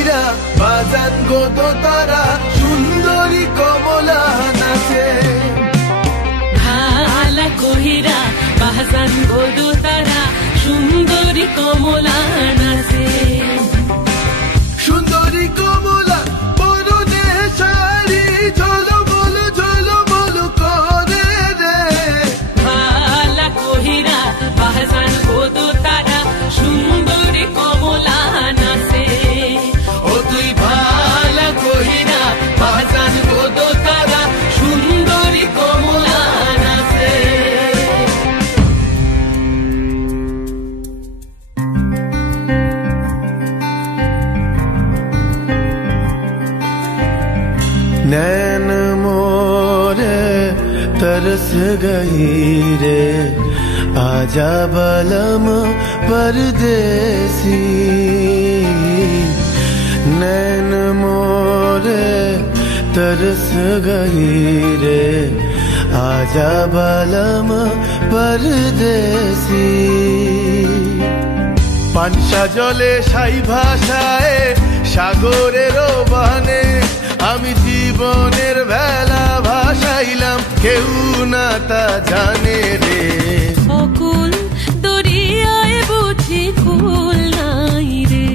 কহিরা বাজান গো দোতারা সুন্দরী কমলা নাচে ভালা কহিরা বাজান গো দোতারা সুন্দরী কমলা নাচে সুন্দরী কমলা পরনে শাড়ি ঝলমল ঝলমল করে রে ভালা কহিরা বাজান গো দোতারা সুন্দরী কমলা নাচে ও তুই ভালা কহিরা বাজান গো দোতারা সুন্দরী কমলা নাচে नैन मोरे तरस गई रे आजा बलम परदेसी नैन मोरे तरस गई रे आजा बलम परदेसी পানসা জলে সাই ভাষায় সাগরের বানে আমি জীবনের বেলা ভাসাইলাম কেউ না তা জানে রে অকুল দরিয়ায় বুঝি কুল নাই রে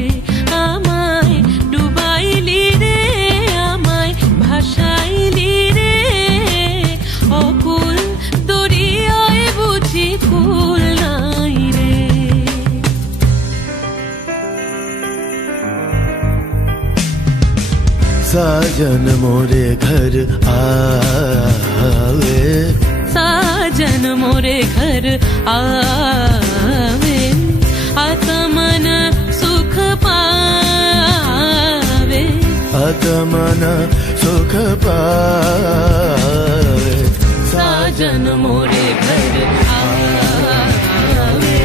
আমায় ডুবাইলি রে আমায় ভাসাইলি রে অকুল দরিয়ায় বুঝি কুল নাই রে साजन मोरे घर आवे साजन मोरे घर आवे आत्मन सुख पावे आत्मन सुख पावे साजन मोरे घर आवे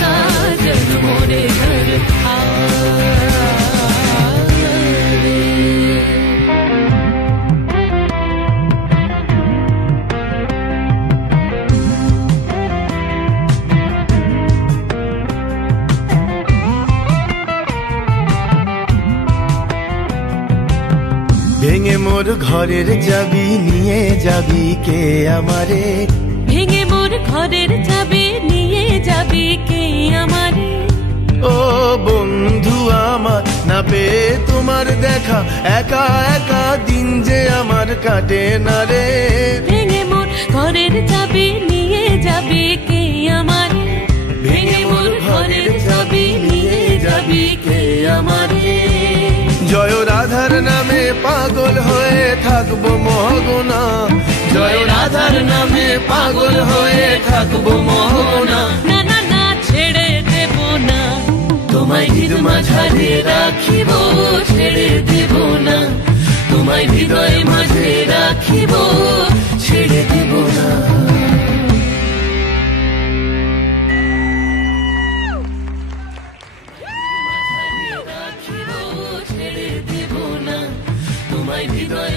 साजन मोरे घर आवे ভেঙে মোর ঘরের চাবি নিয়ে যাবি কে আমারে ভেঙে মোর ঘরের চাবি নিয়ে যাবি কে আমারে ও বন্ধু আমার না পেয়ে তোমার দেখা একা একা দিন যে আমার কাটে না রে ভেঙে মোর ঘরের চাবি নিয়ে যাবি কে আমারে ভেঙে মোর ঘরের চাবি নিয়ে যাবি কে আমারে জয় রাধার নামে পাগল হয়ে থাকবো মহগোনা জয় রাধার নামে পাগল হয়ে থাকবো মহগোনা না না না ছেড়ে দেব না তোমায় হৃদ মাঝারে রাখিব ছেড়ে দেব না তোমায় হৃদয় মাঝে রাখিব ছেড়ে দেব না ছেড়ে দেব না তোমায় হৃদয়